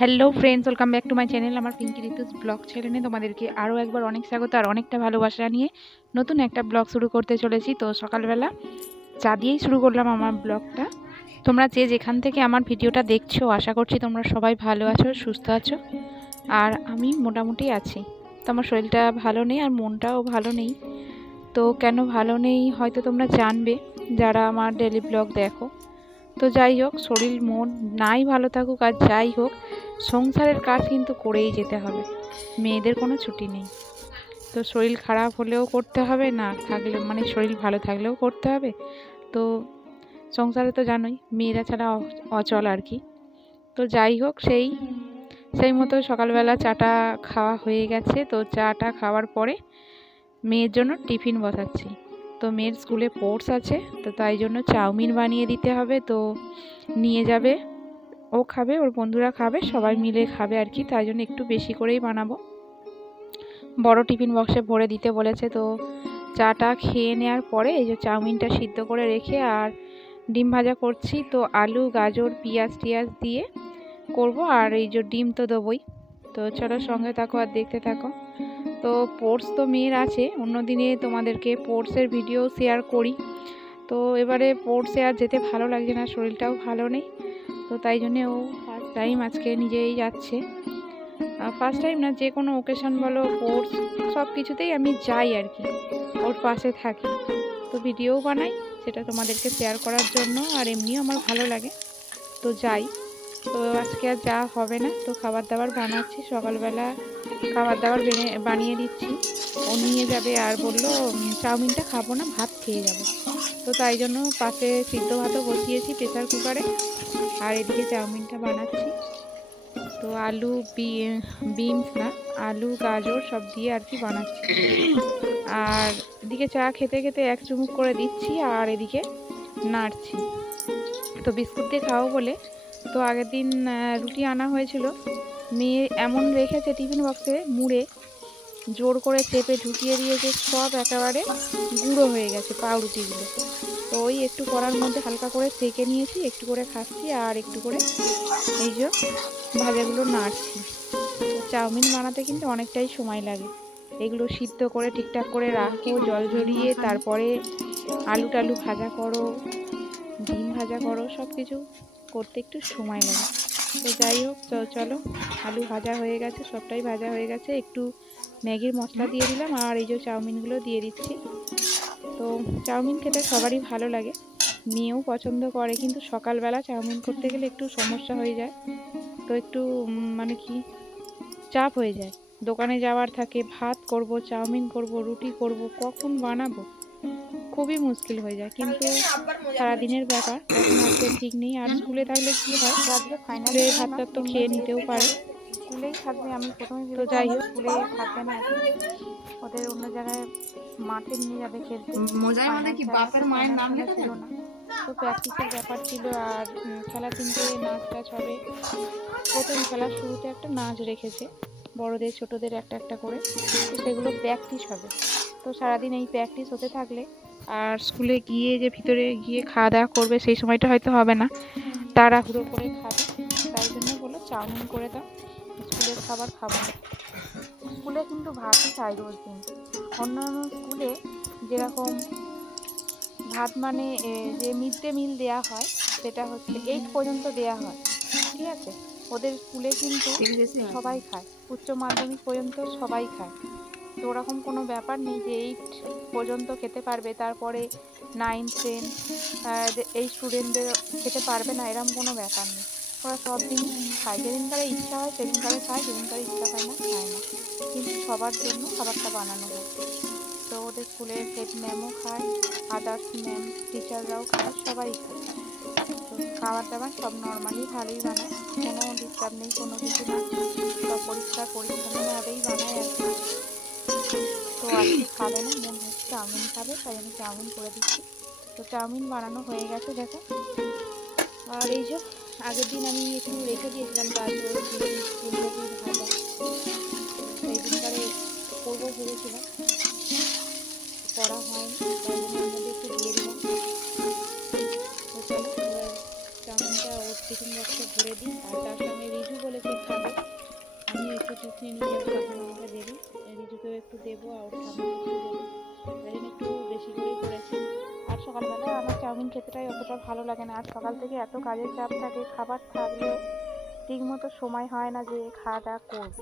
Hello friends welcome back to my channel আমার Pinky ঋতুস blog ছেড়ে চ্যানেলে তোমাদেরকে আরও একবার অনেক স্বাগত আর অনেকটা ভালোবাসা নিয়ে নতুন একটা ব্লগ শুরু করতে চলেছি। তো সকালবেলা চা দিয়েই শুরু করলাম আমার ব্লগটা তোমরা যে যেখান থেকে আমার ভিডিওটা দেখছ, আশা করছি তোমরা সবাই ভালো আছো, সুস্থ আছো। আর আমি মোটামুটি আছি। তো আমার শরীরটা ভালো নেই আর মনটাও ভালো নেই। তো কেন ভালো নেই হয়তো তোমরা জানবে যারা আমার ডেলি ব্লগ দেখো। তো যাই হোক, শরীর, মন নাই ভালো থাকুক আর যাই হোক সংসারের কাজ কিন্তু করেই যেতে হবে। মেয়েদের কোনো ছুটি নেই। তো শরীর খারাপ হলেও করতে হবে, না থাকলে মানে শরীর ভালো থাকলেও করতে হবে। তো সংসারে তো জানোই, মেয়েরা ছাড়া অচল আর কি। তো যাই হোক, সেই সেই মতো সকালবেলা চাটা খাওয়া হয়ে গেছে। তো চাটা খাওয়ার পরে মেয়ের জন্য টিফিন বসাচ্ছি। তো মেয়ের স্কুলে স্পোর্টস আছে, তো তাই জন্য চাউমিন বানিয়ে দিতে হবে। তো নিয়ে যাবে ও খাবে, ওর বন্ধুরা খাবে, সবাই মিলে খাবে আর কি, তাই জন্য একটু বেশি করেই বানাবো। বড় টিফিন বক্সে ভরে দিতে বলেছে, তো চাটা খেয়ে নেওয়ার পরে এই যে চাউমিনটা সিদ্ধ করে রেখে আর ডিম ভাজা করছি, তো আলু, গাজর, পেঁয়াজ টিয়াজ দিয়ে করব, আর এই যে ডিম তো দেবই। তো চলো সঙ্গে থাকো আর দেখতে থাকো। তো পোর্টস তো মেয়ের আছে, অন্য দিনে তোমাদেরকে পোর্টসের ভিডিও শেয়ার করি। তো এবারে পোর্টসে আর যেতে ভালো লাগছে না, শরীরটাও ভালো নেই। তো তাই জন্যে ও ফার্স্ট টাইম আজকে নিজেই যাচ্ছে। ফার্স্ট টাইম না, যে কোনো ওকেশন বলো কোর্স সব কিছুতেই আমি যাই আর কি। ওর পাশে থাকি। তো ভিডিও বানাই, সেটা তোমাদেরকে শেয়ার করার জন্য, আর এমনিও আমার ভালো লাগে। তো যাই। তো আজকে আর যা হবে না, তো খাবার দাবার বানাচ্ছি। সকালবেলা খাবার দাবার বেনে, বানিয়ে দিচ্ছি। ও নিয়ে যাবে আর বলল চাউমিনটা খাব না, ভাত খেয়ে যাব। তো তাই জন্য পাশে সিদ্ধ ভাতও বসিয়েছি প্রেসার কুকারে। আর এদিকে চাউমিনটা বানাচ্ছি। তো আলু বিনস না, আলু, গাজর সব দিয়ে আর কি বানাচ্ছি। আর এদিকে চা খেতে খেতে এক চুমুক করে দিচ্ছি আর এদিকে নাড়ছি। তো বিস্কুট দিয়ে খাব বলে তো আগের দিন রুটি আনা হয়েছিল। মেয়ে এমন রেখেছে টিফিন বক্সে মুড়ে, জোর করে চেপে ঢুকিয়ে দিয়েছে, সব একেবারে গুঁড়ো হয়ে গেছে পাউরুটিগুলো। তো ওই একটু করার মধ্যে হালকা করে সেকে নিয়েছি, একটু করে খাচ্ছি আর একটু করে এই যে ভাজাগুলো নাড়ছি। চাউমিন বানাতে কিন্তু অনেকটাই সময় লাগে। এগুলো সিদ্ধ করে, ঠিকঠাক করে রাখো, জল ঝরিয়ে, তারপরে আলু টালু ভাজা করো, ডিম ভাজা করো সব কিছু করতে একটু সময় লাগে। তো যাই হোক, চ- চলো। আলু ভাজা হয়ে গেছে, সবটাই ভাজা হয়ে গেছে। একটু ম্যাগির মশলা দিয়ে দিলাম আর এই যে চাউমিনগুলো দিয়ে দিচ্ছি। তো চাউমিন খেতে সবারই ভালো লাগে। মেয়েও পছন্দ করে, কিন্তু সকালবেলা চাউমিন করতে গেলে একটু সমস্যা হয়ে যায়। তো একটু মানে কি, চাপ হয়ে যায়। দোকানে যাওয়ার থাকে, ভাত করব, চাউমিন করব, রুটি করব, কখন বানাবো? খুবই মুশকিল হয়ে যায়। কিন্তু সারাদিনের ব্যাপার আসবে ঠিক নেই। আর স্কুলে থাকলে কি হয়? স্কুলে ভাতটা তো খেয়ে নিতেও পারে। স্কুলেই থাকবে আমি প্রথমে তো যাই হোক। স্কুলে থাকবে না ওদের অন্য জায়গায় মাঠে নিয়ে যাবে খেলতে। মজায় মানে কি বাপের মায়ের নাম লেখা ছিল না। তো প্র্যাকটিসের ব্যাপার ছিল আর খেলা তিনটে নাচ টাচ হবে। প্রথম খেলার শুরুতে একটা নাচ রেখেছে। বড়দের ছোটদের একটা একটা করে। তো সেগুলো প্র্যাকটিস হবে। তো সারাদিন এই প্র্যাকটিস হতে থাকলে। আর স্কুলে গিয়ে যে ভিতরে গিয়ে খাওয়া দাওয়া করবে সেই সময়টা হয়তো হবে না। তারা তাড়াহুড়ো করে খাবে। তাই জন্য বলল চাউমিন করে দাও। স্কুলের খাবার খাব। স্কুলে কিন্তু ভাতই খাই রোজ দিন। অন্যান্য স্কুলে যেরকম ভাত মানে যে মিড ডে মিল দেওয়া হয় সেটা হচ্ছে এইট পর্যন্ত দেওয়া হয়। ঠিক আছে? ওদের স্কুলে কিন্তু সবাই খায়। উচ্চ মাধ্যমিক পর্যন্ত সবাই খায়। তো ওরকম কোনো ব্যাপার নেই যে এইট পর্যন্ত খেতে পারবে, তারপরে নাইন টেন এই স্টুডেন্টদের খেতে পারবে না এরকম কোনো ব্যাপার নেই। ওরা সব দিন খায়। যেদিনকারে ইচ্ছা হয় সেদিনকারে খায় যেদিনকারে ইচ্ছা হয় না, খায় না। কিন্তু সবার জন্য খাবারটা বানানো হয়। তো ওদের স্কুলের হেড ম্যামও খায় আদার্স ম্যাম টিচাররাও খায় সবাই খায়। তো খাবার দাবার সব নর্মালি ভালোই বানায়। কোনো ডিস্টার্ব নেই, কোনো কিছু না। সব পরিষ্কার পরিচ্ছন্নভাবেই বানায় আর তো আজকে খাবে না, মন হচ্ছে চাউমিন খাবে, তাই আমি চাউমিন করে দিচ্ছি। তো চাউমিন বানানো হয়ে গেছে, দেখো। আর এই যে, আগের দিন আমি একটু রেখে দিয়েছিলাম গাজর ফুলকপি ভাজা। দিনকারে করব ভেবেছিলাম। করা হয়নি একটু দিয়ে দিলাম। চাউমিনটা ওর টিফিন বক্সে ভরে দিই, আর তার সঙ্গে রিজু বলেছে খাবে। মিষ্টি নিয়ে যাব নিয়ে আমাকে দেবি রিজুকেও একটু দেবো আর একটু দেবো। একটু বেশি করেই করেছি আর সকালবেলা আমার চাউমিন খেতেটাই অতটা ভালো লাগে না। আর সকাল থেকে এত কাজের চাপ থাকে, খাবার থাকলেও ঠিক মতো সময় হয় না যে খাওয়া দাওয়া করব।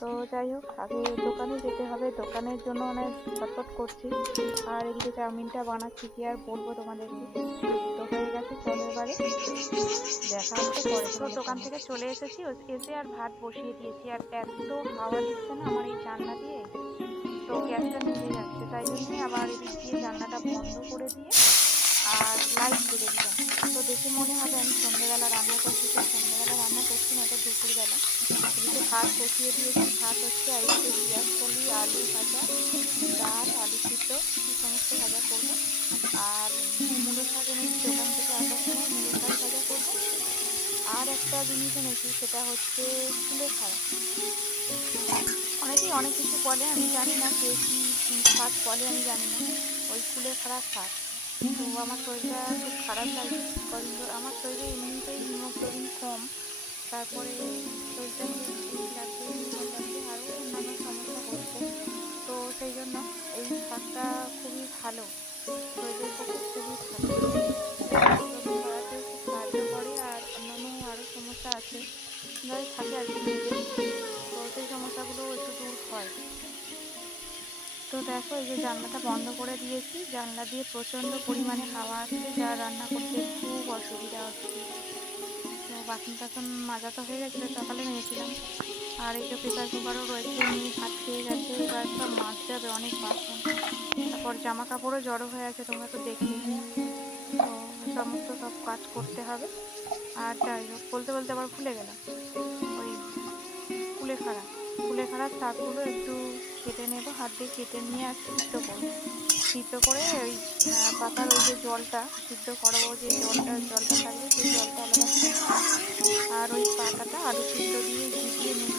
তো যাই হোক, আগে দোকানে যেতে হবে। দোকানের জন্য অনেক ছটফট করছি। আর এদিকে চাউমিনটা বানাচ্ছি, কি আর বলব তোমাদেরকে? তো হয়ে গেছে, চলো এবারে। দেখা হচ্ছে পরে। তো দোকান থেকে চলে এসেছি। এসে আর ভাত বসিয়ে দিয়েছি। আর এত হাওয়া দিচ্ছে না আমার এই জানলা দিয়ে। তো গ্যাসটা নিভে যাচ্ছে, তাই জন্যই আবার এদিক দিয়ে জানলাটা বন্ধ করে দিয়ে আর লাইট জ্বেলে দিলাম। তো দেখে মনে হবে আমি সন্ধ্যেবেলা রান্না করছি তো সন্ধ্যেবেলা রান্না করছি না এটা দুপুরবেলা এদিকে ভাত বসিয়ে দিয়েছি, ভাত হচ্ছে আর এদিকে পেঁয়াজ কলি, আলু ভাজা, ডাল, আলু সিদ্ধ, এই সমস্ত ভাজা করব। আর মূলো শাক এনেছি দোকান থেকে আসার সময় মূলো শাক ভাজা করব। আর একটা জিনিস এনেছি, সেটা হচ্ছে খাওয়া অনেকেই অনেক কিছু বলে, আমি জানি না কে কী শাক বলে, আমি জানি না। ওই ফুলে খারাপ শাক তো আমার শরীরটা খুব খারাপ লাগে আমার শরীরে এমনিতেই হিমোগ্লোবিন কম, তারপরে শরীরটা খুব ঠিক লাগছে জানলাটা বন্ধ করে দিয়েছি। জানলা দিয়ে প্রচণ্ড পরিমাণে হাওয়া আসছে যা রান্না করতে খুব অসুবিধা হচ্ছে। তো বাসন টাসন মাজা তো হয়ে গেছিল, সকালে নিয়েছিলাম আর এই যে প্রেসার কুকারও রয়েছে, নিয়ে ভাত খেয়ে গেছে। এবার সব মাছ যাবে অনেক বাসন। তারপর জামা কাপড়ও জড়ো হয়ে আছে, তোমরা তো দেখলে। তো সমস্ত সব কাজ করতে হবে। আর যাই হোক, বলতে বলতে আবার ভুলে গেলাম। ওই কুলেখাড়া। কুলেখাড়া শাকগুলো একটু কেটে নেব, হাত দিয়ে কেটে নিয়ে আর সিদ্ধ করব। সিদ্ধ করে ওই পাতার ওই যে জলটা, সিদ্ধ করাবো যে জলটা জলটা থাকবে সেই জলটা আলাদা আর ওই পাতাটা আলু সিদ্ধ দিয়ে ভিজিয়ে নিয়ে।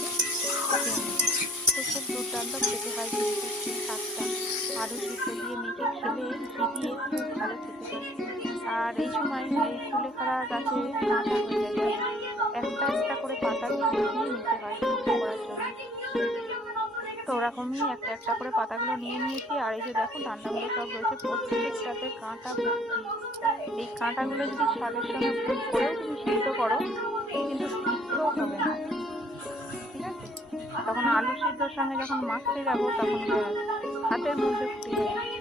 তো খুব দুর্দান্ত খেতে হয় শাকটা আলু সিদ্ধ দিয়ে মেখে খেলে দিয়ে খুব ভালো খেতে হয়। আর এই সময় এই গাছে কাঁটা হয়ে যায়। একটা একটা করে পাতা দিয়ে নিতে হয়। তো ওরকমই একটা একটা করে পাতাগুলো নিয়ে নিয়েছি, আর এই যে দেখো ডান্ডাগুলো সব রয়েছে প্রত্যেকটাতে কাঁটা এই কাঁটাগুলো যদি শাকের সঙ্গে করেও তুমি সিদ্ধ করো কিন্তু সিদ্ধ হবে না। ঠিক আছে? তখন আলু সিদ্ধর সঙ্গে যখন মাখতে যাব, তখন হাতের মধ্যে ফুটে যাবে।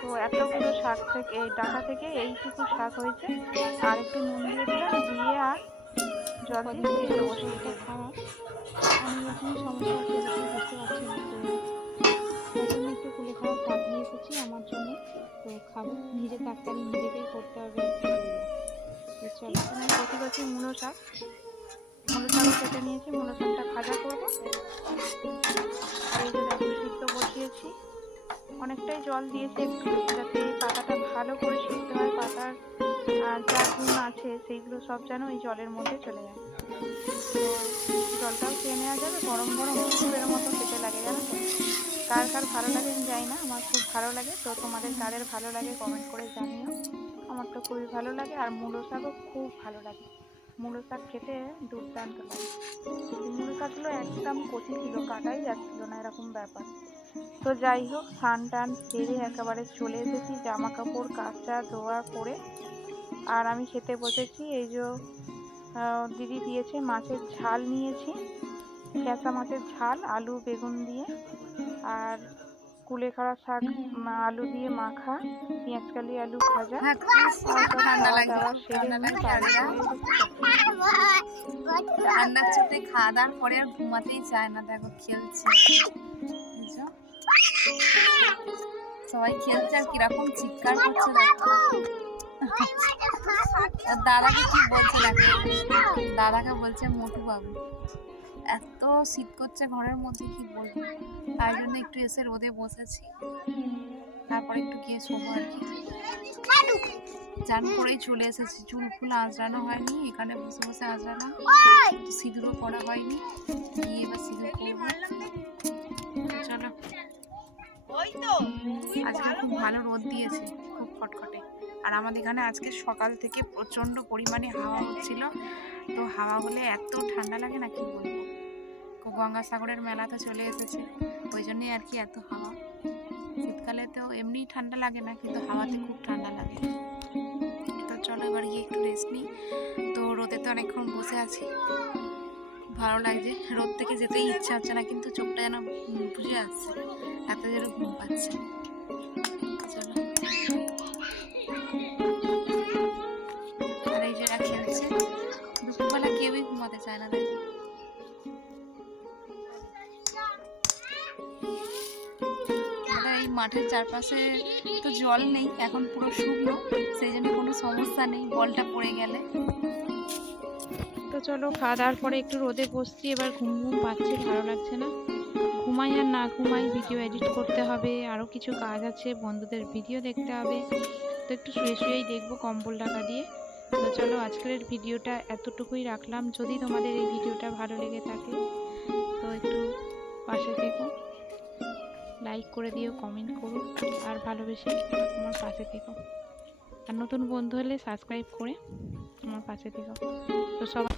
তো এতগুলো শাক থেকে, এই ডাটা থেকে এইটুকু শাক হয়েছে। আর একটু নুন দিয়ে দিলাম, দিয়ে আর জল দিয়ে দিলাম খারাপ আমি যখন সমস্যা হচ্ছে বুঝতে পারছি না তো জন্য একটু কুলে খাওয়া শাক নিয়ে এসেছি আমার জন্য তো খাব নিজের ডাক্তারি নিজেকেই করতে হবে। চলো আমি কচি মূলো শাক মূলো শাকও কেটে নিয়েছি মূলো শাকটা ভাজা করব। সিদ্ধ বসিয়েছি। অনেকটাই জল দিয়েছি একটু যাতে পাতাটা ভালো করে সিদ্ধ হয় পাতার যা গুণ আছে সেইগুলো সব যেন ওই জলের মধ্যে চলে যায়। জলটাও খেয়ে নেওয়া যাবে, গরম গরম স্যুপের মতো খেতে লাগে, জানো তো। কার কার ভালো লাগে আমি জানি না, আমার খুব ভালো লাগে, তো তোমাদের কাদের ভালো লাগে কমেন্ট করে জানিও। আমার তো খুবই ভালো লাগে, আর মূলো শাকও খুব ভালো লাগে। মূলো শাক খেতে দুর্দান্ত লাগে। মূলো শাকগুলো একদম কচি ছিল, কাটাই যাচ্ছিল না, এরকম ব্যাপার। তো যাই হোক স্নান টান সেরে একেবারে চলে এসেছি জামা কাপড় কাচা ধোয়া করে আর আমি খেতে বসেছি এই যে দিদি দিয়েছে মাছের ঝাল নিয়েছি ক্যাঁচা মাছের ঝাল আলু বেগুন দিয়ে আর কুলেখাড়া শাক আলু দিয়ে মাখা পেঁয়াজকালি আলু ভাজা এসেছি। ঠান্ডার চোটে খাওয়া দাওয়ার পরে আর ঘুমাতেই চায় না দেখো খেলছে। সবাই খেলছে আর কীরকম চিৎকার করছে দেখো। দাদাকে কি বলছে দাদাকে বলছে মোটু বাবু এত শীত করছে ঘরের মধ্যে, কি বলব? তাই জন্য একটু এসে রোদে বসেছি। তারপরে একটু গিয়ে শোবো আর কি। চান করেই চলে এসেছি। চুল ফুল আঁচড়ানো হয়নি, এখানে বসে বসে একটু সিঁদুরও করা হয়নি। গিয়ে এবার সিঁদুর চলো। আজকে খুব ভালো রোদ দিয়েছে খুব খটখটে। আর আমাদের এখানে আজকে সকাল থেকে প্রচণ্ড পরিমাণে হাওয়া হচ্ছিল। তো হাওয়া হলে এত ঠান্ডা লাগে না কি বলব? গঙ্গাসাগরের মেলা তো চলে এসেছে ওই জন্যই আর কি এত হাওয়া। শীতকালে তো এমনি ঠান্ডা লাগে না কিন্তু হাওয়াতে খুব ঠান্ডা লাগে। তো চলো এবার গিয়ে একটু রেস্ট নিই। তো রোদে তো অনেকক্ষণ বসে আছি। ভালো লাগছে রোদ থেকে যেতেই ইচ্ছা হচ্ছে না, কিন্তু চোখটা যেন বুঝে আসছে এত জোরে ঘুম পাচ্ছে আর এই খেলছে কেউই ঘুমাতে চায় না মাঠের চারপাশে তো জল নেই, এখন পুরো শুকনো, সেই জন্য কোনো সমস্যা নেই, বলটা পড়ে গেলে। তো চলো, খাওয়া দাওয়ার পরে একটু রোদে বসছি, এবার ঘুম ঘুম পাচ্ছে, ভালো লাগছে না। ঘুমাই আর না ঘুমাই ভিডিও এডিট করতে হবে আরও কিছু কাজ আছে, বন্ধুদের ভিডিও দেখতে হবে। তো একটু শুয়ে শুয়েই দেখব কম্বল ঢাকা দিয়ে। তো চলো, আজকের ভিডিওটা এতটুকুই রাখলাম। যদি তোমাদের এই ভিডিওটা ভালো লেগে থাকে, তো একটু পাশে থেকো। লাইক করে দিও কমেন্ট করো, আর ভালোবেসে আমার পাশে থেকো। আর নতুন বন্ধু হলে সাবস্ক্রাইব করে আমার পাশে থেকো। তো সবাই